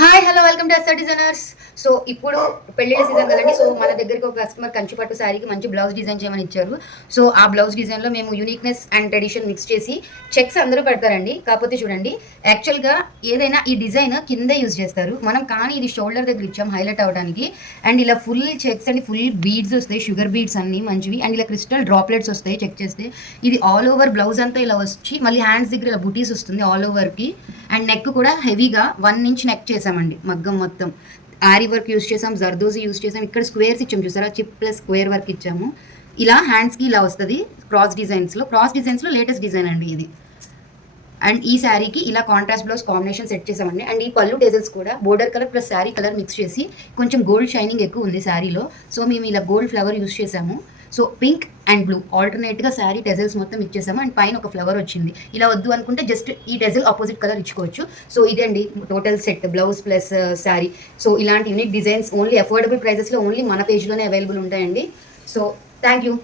Hi hello welcome to SR designers. So ఇప్పుడు పెళ్ళిళ్ళ season కదండి. సో మన దగ్గరికి ఒక కస్టమర్ కంచిపట్టు శారీకి మంచి బ్లౌజ్ డిజైన్ చేయమని ఇచ్చారు. సో ఆ బ్లౌజ్ డిజైన్లో మేము యూనిక్నెస్ అండ్ ట్రెడిషన్ మిక్స్ చేసి చెక్స్ అందరూ పెడతారండి. కాకపోతే చూడండి, యాక్చువల్గా ఏదైనా ఈ డిజైన్ కింద యూజ్ చేస్తారు మనం, కానీ ఇది షోల్డర్ దగ్గర ఇచ్చాం హైలైట్ అవ్వడానికి. అండ్ ఇలా ఫుల్ చెక్స్ అండి, ఫుల్ బీడ్స్ వస్తాయి, షుగర్ బీడ్స్ అన్ని మంచివి. అండ్ ఇలా క్రిస్టల్ డ్రాప్లెట్స్ వస్తాయి చెక్ చేస్తే. ఇది ఆల్ ఓవర్ బ్లౌజ్ అంతా ఇలా వచ్చి మళ్ళీ హ్యాండ్స్ దగ్గర ఇలా బుటీస్ వస్తుంది ఆల్ ఓవర్కి. అండ్ నెక్ కూడా హెవీగా 1 ఇంచ్ నెక్ చేసామండి. మగ్గం మొత్తం ఆరీ వర్క్ యూస్ చేసాం, జర్దోజీ యూస్ చేసాం. ఇక్కడ స్క్వేర్స్ ఇచ్చాము చూసారా, చిప్ ప్లస్ స్క్వేర్ వర్క్ ఇచ్చాము. ఇలా హ్యాండ్స్కి ఇలా వస్తుంది క్రాస్ డిజైన్స్లో లేటెస్ట్ డిజైన్ అండి ఇది. అండ్ ఈ శారీకి ఇలా కాంట్రాస్ట్ బ్లౌజ్ కాంబినేషన్ సెట్ చేసామండి. అండ్ ఈ పళ్ళు టెజల్స్ కూడా border colour plus sari colour mix చేసి కొంచెం గోల్డ్ షైనింగ్ ఎక్కువ ఉంది శారీలో. సో మేము ఇలా గోల్డ్ ఫ్లవర్ యూస్ చేసాము. సో పింక్ అండ్ బ్లూ ఆల్టర్నేట్గా శారీ టెజల్స్ మొత్తం ఇచ్చేసాము. అండ్ పైన ఒక ఫ్లవర్ వచ్చింది. ఇలా వద్దు అనుకుంటే జస్ట్ ఈ టెజల్ ఆపోజిట్ కలర్ ఇచ్చుకోవచ్చు. సో ఇదండి total set, blouse plus sari. So ఇలాంటి యూనిక్ డిజైన్స్ ఓన్లీ అఫోర్డబుల్ ప్రైజెస్లో ఓన్లీ మన పేజ్లోనే అవైలబుల్ ఉంటాయండి. So thank you.